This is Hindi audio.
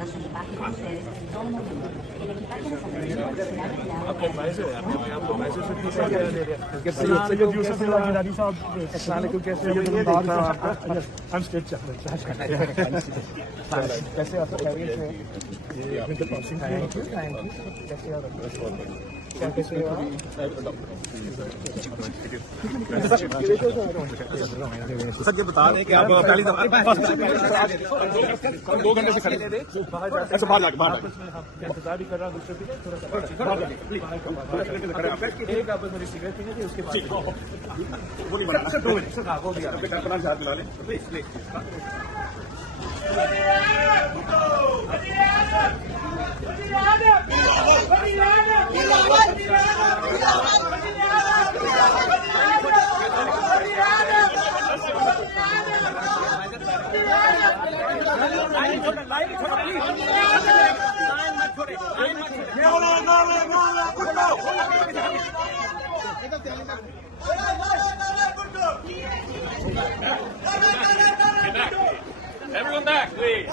los equipajes de ustedes en todo momento. El equipaje nos atendió अब कंप्रेसर है आप कंप्रेसर से पूछा क्या दे रहे हैं कि सैयद यूसुफ जिलानी साहब अस्सलाम वालेकुम कैसे हैं ये देख रहा हूं आपका हम स्टेज चल रहे हैं कैसे आप खैरियत से ये आपने तो पासिंग थैंक यू कैसे आप क्या कैसे हो सर ये बता दें कि आप पहली दफा 2 घंटे से खड़े ऐसे बाहर जाके बाहर इंतजार भी कर रहा हूँ दूसरे भी थोड़ा एक आपस मेरी सिगरेट पीने थी उसके बाद गोली बना सर 2 मिनट सर हो गया अपना हाथ मिला लें please please Everyone back, please.